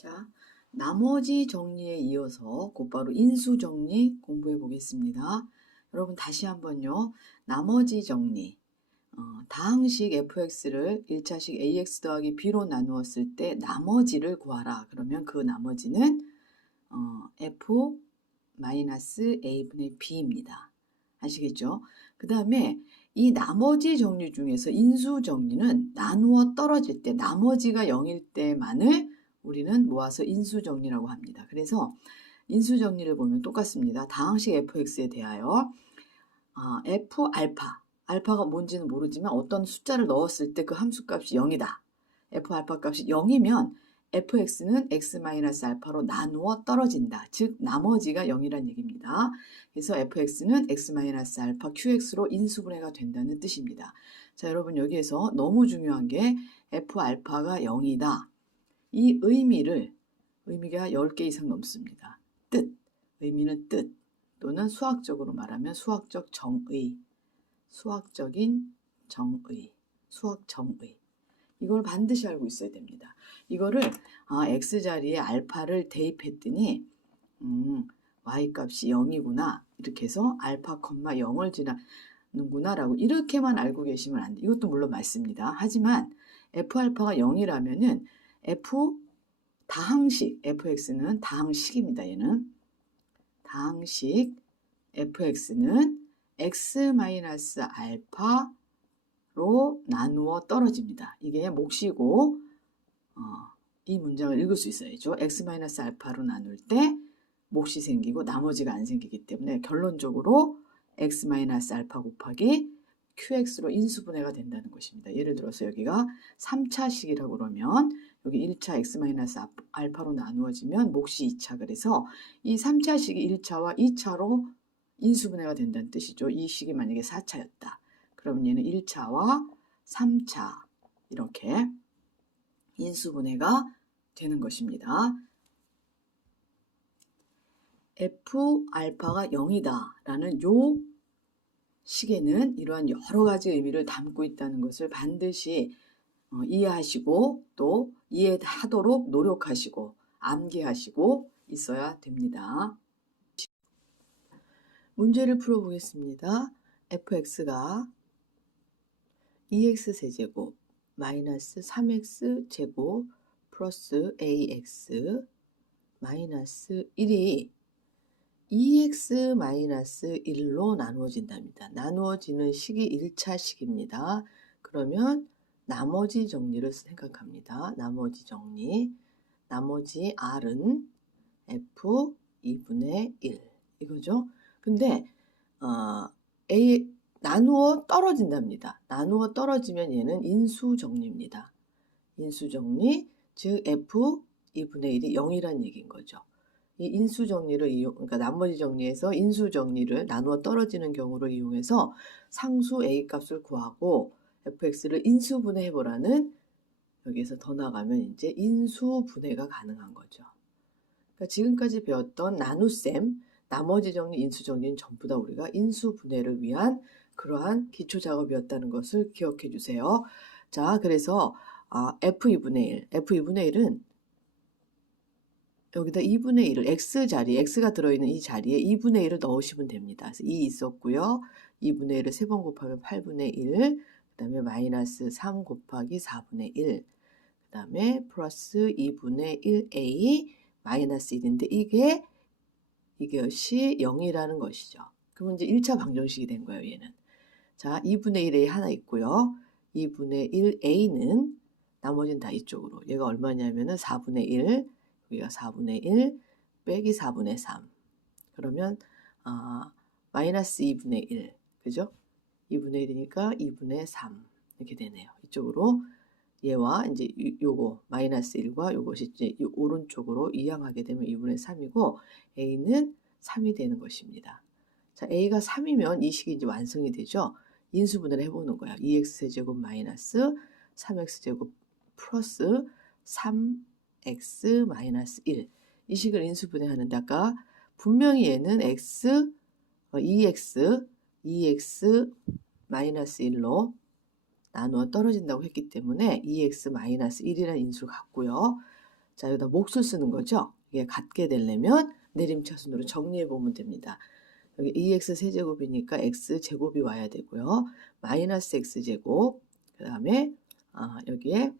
자, 나머지 정리에 이어서 곧바로 인수 정리 공부해 보겠습니다. 여러분 다시 한번요. 나머지 정리. 어, 다항식 fx를 1차식 ax 더하기 b로 나누었을 때 나머지를 구하라. 그러면 그 나머지는 어, f 마이너스 a분의 b입니다. 아시겠죠? 그 다음에 이 나머지 정리 중에서 인수 정리는 나누어 떨어질 때 나머지가 0일 때만을 우리는 모아서 인수 정리라고 합니다. 그래서 인수 정리를 보면 똑같습니다. 다항식 fx에 대하여 아, f 알파 알파가 뭔지는 모르지만 어떤 숫자를 넣었을 때 그 함수 값이 0이다. f 알파 값이 0이면 fx는 x-알파로 나누어 떨어진다. 즉 나머지가 0이란 얘기입니다. 그래서 fx는 x-알파 qx로 인수분해가 된다는 뜻입니다. 자 여러분 여기에서 너무 중요한 게 f 알파가 0이다. 이 의미를 의미가 10개 이상 넘습니다. 뜻, 의미는 뜻 또는 수학적으로 말하면 수학적 정의, 수학적인 정의, 수학 정의 이걸 반드시 알고 있어야 됩니다. 이거를 아, x 자리에 알파를 대입했더니 음, y 값이 0이구나 이렇게 해서 알파, 0을 지나는구나 라고 이렇게만 알고 계시면 안 돼. 이것도 물론 맞습니다. 하지만 f 알파가 0이라면은 f 다항식 fx는 다항식입니다. 얘는 다항식 fx는 x-알파로 나누어 떨어집니다. 이게 몫이고 어, 이 문장을 읽을 수 있어야죠. x-알파로 나눌 때 몫이 생기고 나머지가 안 생기기 때문에 결론적으로 x-알파 곱하기 qx로 인수분해가 된다는 것입니다. 예를 들어서 여기가 3차식이라고 그러면 여기 1차 x-알파로 나누어지면 몫이 2차 그래서 이 3차식이 1차와 2차로 인수분해가 된다는 뜻이죠. 이 식이 만약에 4차였다. 그러면 얘는 1차와 3차 이렇게 인수분해가 되는 것입니다. f 알파가 0이다 라는 요 식에는 이러한 여러 가지 의미를 담고 있다는 것을 반드시 어, 이해하시고 또 이해하도록 노력하시고 암기하시고 있어야 됩니다. 문제를 풀어보겠습니다. fx가 2x 세제곱 마이너스 3x 제곱 플러스 ax 마이너스 1이 2x 마이너스 1로 나누어진답니다. 나누어지는 식이 1차 식입니다. 그러면 나머지 정리를 생각합니다. 나머지 정리. 나머지 r은 f 2분의 1 이거죠. 근데 어, a 나누어 떨어진답니다. 나누어 떨어지면 얘는 인수 정리입니다. 인수 정리 즉 f 2분의 1이 0이란 얘기인 거죠. 이 인수 정리를 이용, 그러니까 나머지 정리에서 인수 정리를 나누어 떨어지는 경우를 이용해서 상수 a 값을 구하고 fx를 인수분해 해 보라는 여기에서 더 나가면 이제 인수분해가 가능한 거죠. 그러니까 지금까지 배웠던 나눗셈, 나머지 정리, 인수 정리는 전부 다 우리가 인수분해를 위한 그러한 기초 작업이었다는 것을 기억해 주세요. 자, 그래서 아, f2분의 1, f2분의 1은 여기다 2분의 1을 x 자리, x가 들어있는 이 자리에 2분의 1을 넣으시면 됩니다. 그래서 2 있었고요. 2분의 1을 3번 곱하면 8분의 1, 그 다음에 마이너스 3 곱하기 4분의 1, 그 다음에 플러스 2분의 1a 마이너스 1인데 이게 이것이 0이라는 것이죠. 그러면 이제 1차 방정식이 된 거예요, 얘는. 자, 2분의 1a 하나 있고요. 2분의 1a는 나머지는 다 이쪽으로. 얘가 얼마냐면은 4분의 1, 여기가 4분의 1 빼기 4분의 3. 그러면 아, 마이너스 2분의 1. 그죠? 2분의 1이니까 2분의 3. 이렇게 되네요. 이쪽으로 얘와 이제 요거 마이너스 1과 요것이 이제 오른쪽으로 이항하게 되면 2분의 3이고 a는 3이 되는 것입니다. 자, a가 3이면 이 식이 이제 완성이 되죠. 인수분해를 해보는 거야. 2x 세제곱 마이너스 3x 제곱 플러스 3 x 마이너스 1. 이 식을 인수분해하는데 아까 분명히 얘는 x, 2x, 2x 마이너스 1로 나누어 떨어진다고 했기 때문에 2x 마이너스 1이라는 인수를 갖고요. 자, 여기다 몫을 쓰는 거죠. 이게 같게 되려면 내림차순으로 정리해 보면 됩니다. 여기 2x 세제곱이니까 x 제곱이 와야 되고요. 마이너스 x 제곱, 그 다음에 아, 여기에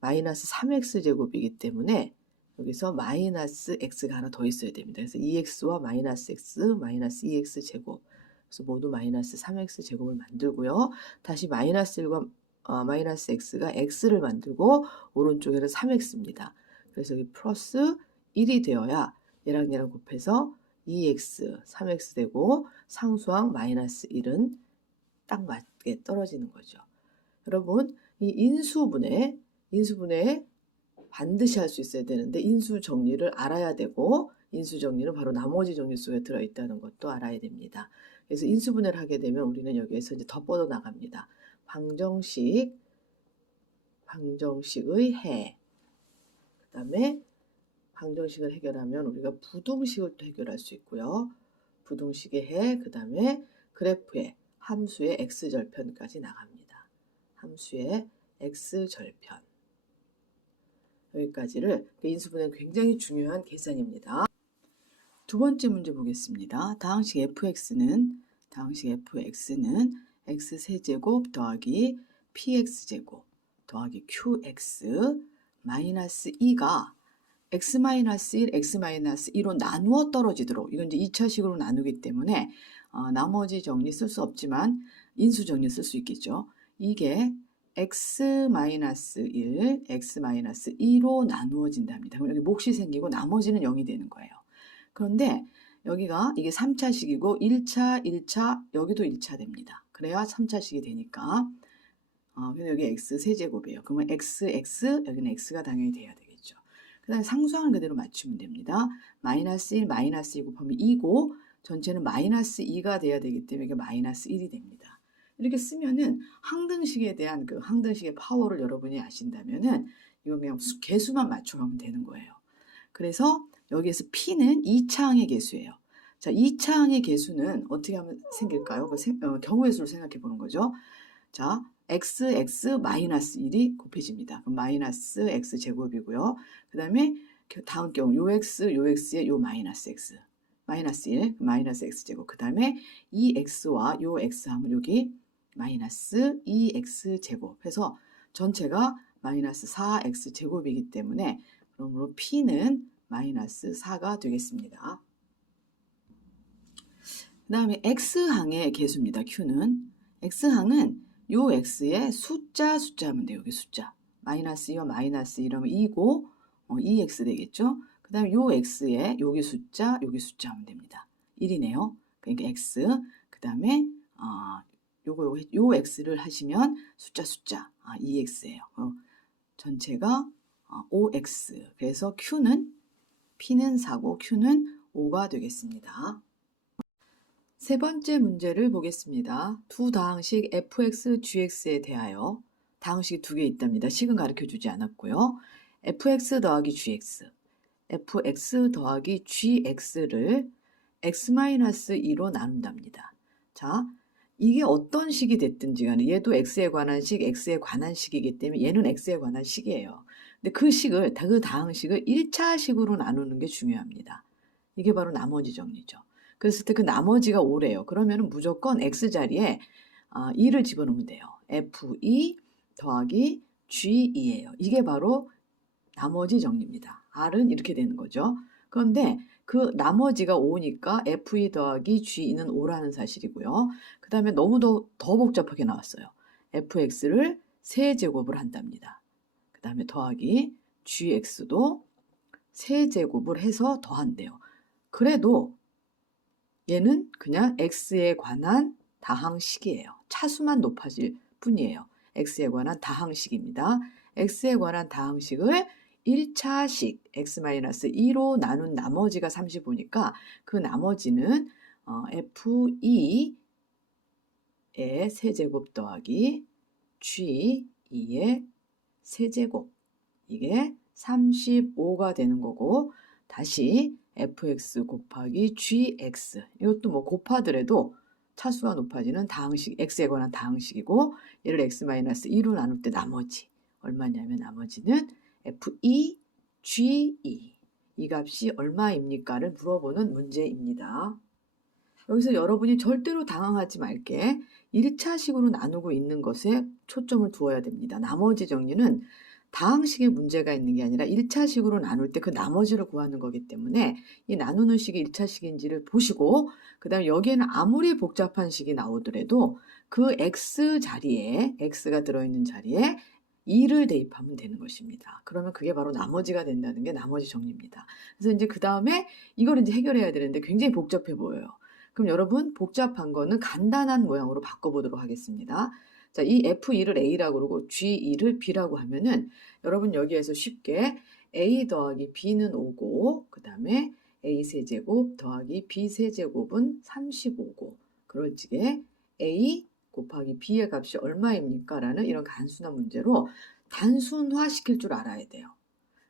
마이너스 3x 제곱이기 때문에 여기서 마이너스 x가 하나 더 있어야 됩니다. 그래서 2x와 마이너스 x, 마이너스 2x 제곱. 그래서 모두 마이너스 3x 제곱을 만들고요. 다시 마이너스 1과 어, 마이너스 x가 x를 만들고 오른쪽에는 3x입니다. 그래서 여기 플러스 1이 되어야 얘랑 얘랑 곱해서 2x, 3x 되고 상수항 마이너스 1은 딱 맞게 떨어지는 거죠. 여러분 이 인수분해, 인수분해 반드시 할 수 있어야 되는데 인수 정리를 알아야 되고 인수 정리는 바로 나머지 정리 속에 들어 있다는 것도 알아야 됩니다. 그래서 인수분해를 하게 되면 우리는 여기에서 이제 더 뻗어 나갑니다. 방정식, 방정식의 해. 그 다음에 방정식을 해결하면 우리가 부동식을 또 해결할 수 있고요. 부동식의 해, 그 다음에 그래프의 함수의 x 절편까지 나갑니다. 함수의 x 절편. 여기까지를 그 인수분해는 굉장히 중요한 계산입니다. 두 번째 문제 보겠습니다. 다항식 fx는 다항식 fx는 x 세제곱 더하기 px 제곱 더하기 qx 마이너스 2가 x 마이너스 1, x 마이너스 2로 나누어 떨어지도록 이건 이제 2차식으로 나누기 때문에 어, 나머지 정리 쓸 수 없지만 인수 정리 쓸 수 있겠죠. 이게 x 마이너스 1, x 마이너스 2로 나누어진답니다. 그럼 여기 몫이 생기고 나머지는 0이 되는 거예요. 그런데 여기가 이게 3차식이고 1차, 1차, 여기도 1차 됩니다. 그래야 3차식이 되니까 어, 근데 여기 x 세제곱이에요. 그러면 x, x, 여기는 x가 당연히 돼야 되겠죠. 그 다음에 상수항을 그대로 맞추면 됩니다. 마이너스 1, 마이너스 2 곱하면 2고 전체는 마이너스 2가 돼야 되기 때문에 이게 마이너스 1이 됩니다. 이렇게 쓰면은 항등식에 대한 그 항등식의 파워를 여러분이 아신다면은 이건 그냥 수- 개수만 맞춰가면 되는 거예요. 그래서 여기에서 p는 2차항의 개수예요. 자, 2차항의 개수는 어떻게 하면 생길까요? 그 생- 어, 경우의 수를 생각해 보는 거죠. 자, x, x 마이너스 1이 곱해집니다. 그럼 마이너스 x 제곱이고요. 그 다음에 다음 경우 요 x, 요 x에 요 마이너스 x. 마이너스 1, 마이너스 x 제곱. 그 다음에 이 x와 요 x 하면 여기 마이너스 2x 제곱 해서 전체가 마이너스 4x 제곱이기 때문에 그러므로 p는 마이너스 4가 되겠습니다. 그 다음에 x항의 개수입니다. q는 x항은 요 x에 숫자 숫자 하면 돼요. 여기 숫자. 마이너스 2와 마이너스 2라면 2고 어, 2x 되겠죠. 그 다음에 요 x에 여기 숫자 여기 숫자 하면 됩니다. 1이네요. 그러니까 x 그 다음에 어, 요거 요거 요 x를 하시면 숫자 숫자 아, 2x예요. 어, 전체가 어, 5x. 그래서 q는 p는 4고 q는 5가 되겠습니다. 세 번째 문제를 보겠습니다. 두 다항식 fx, gx에 대하여 다항식이 두 개 있답니다. 식은 가르쳐 주지 않았고요. fx 더하기 gx, fx 더하기 gx를 x-2로 나눈답니다. 자, 이게 어떤 식이 됐든지 간에 얘도 x에 관한 식, x에 관한 식이기 때문에 얘는 x에 관한 식이에요. 근데 그 식을, 그 다항식을 1차 식으로 나누는 게 중요합니다. 이게 바로 나머지 정리죠. 그랬을 때 그 나머지가 5래요. 그러면 무조건 x 자리에 아, 2를 집어넣으면 돼요. f2 더하기 g2예요. 이게 바로 나머지 정리입니다. r은 이렇게 되는 거죠. 그런데 그 나머지가 5니까 f2 더하기 g2는 5라는 사실이고요. 그 다음에 너무 더, 더 복잡하게 나왔어요. fx를 세제곱을 한답니다. 그 다음에 더하기 gx도 세제곱을 해서 더한대요. 그래도 얘는 그냥 x에 관한 다항식이에요. 차수만 높아질 뿐이에요. x에 관한 다항식입니다. x에 관한 다항식을 1차식 x-2로 나눈 나머지가 35니까 그 나머지는 어, f2의 세제곱 더하기 g2의 세제곱. 이게 35가 되는 거고 다시 fx 곱하기 gx 이것도 뭐 곱하더라도 차수가 높아지는 다항식 x에 관한 다항식이고 얘를 x-2로 나눌 때 나머지 얼마냐면 나머지는 f2 E G2 이 값이 얼마입니까를 물어보는 문제입니다. 여기서 여러분이 절대로 당황하지 말게 1차식으로 나누고 있는 것에 초점을 두어야 됩니다. 나머지 정리는 다항식에 문제가 있는 게 아니라 1차식으로 나눌 때 그 나머지를 구하는 거기 때문에 이 나누는 식이 1차식인지를 보시고 그 다음에 여기에는 아무리 복잡한 식이 나오더라도 그 x 자리에 x가 들어있는 자리에 2를 대입하면 되는 것입니다. 그러면 그게 바로 나머지가 된다는 게 나머지 정리입니다. 그래서 이제 그 다음에 이걸 이제 해결해야 되는데 굉장히 복잡해 보여요. 그럼 여러분 복잡한 거는 간단한 모양으로 바꿔보도록 하겠습니다. 자, 이 F2를 A라고 그러고 G2를 B라고 하면은 여러분 여기에서 쉽게 A 더하기 B는 5고 그 다음에 A 세제곱 더하기 B 세제곱은 35고 그럴 적에 A 곱하기 B의 값이 얼마입니까? 라는 이런 단순한 문제로 단순화 시킬 줄 알아야 돼요.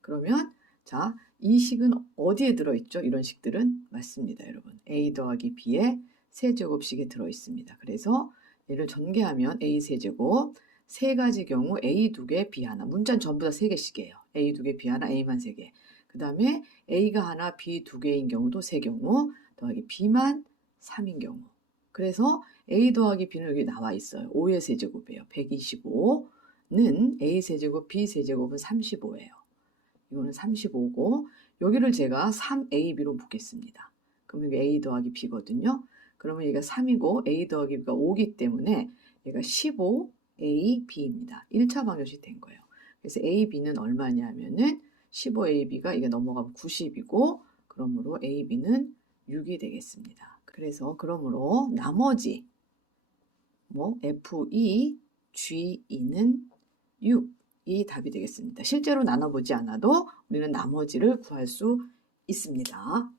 그러면 자, 이 식은 어디에 들어있죠? 이런 식들은 맞습니다, 여러분. A 더하기 B의 세제곱식에 들어있습니다. 그래서 얘를 전개하면 A 세제곱 세 가지 경우 A 두 개, B 하나. 문자는 전부 다 세 개씩이에요. A 두 개, B 하나, A만 세 개. 그 다음에 A가 하나, B 두 개인 경우도 세 경우, 더하기 B만 3인 경우. 그래서 A 더하기 B는 여기 나와 있어요. 5의 세제곱이에요. 125는 A 세제곱, B 세제곱은 35예요. 이거는 35고 여기를 제가 3AB로 묶겠습니다. 그럼 여기 A 더하기 B거든요. 그러면 얘가 3이고 A 더하기 B가 5기 때문에 얘가 15AB입니다. 1차 방정식 된 거예요. 그래서 AB는 얼마냐면은 15AB가 이게 넘어가면 90이고 그러므로 AB는 6이 되겠습니다. 그래서 그러므로 나머지 뭐 F2, G2는 6이 답이 되겠습니다. 실제로 나눠보지 않아도 우리는 나머지를 구할 수 있습니다.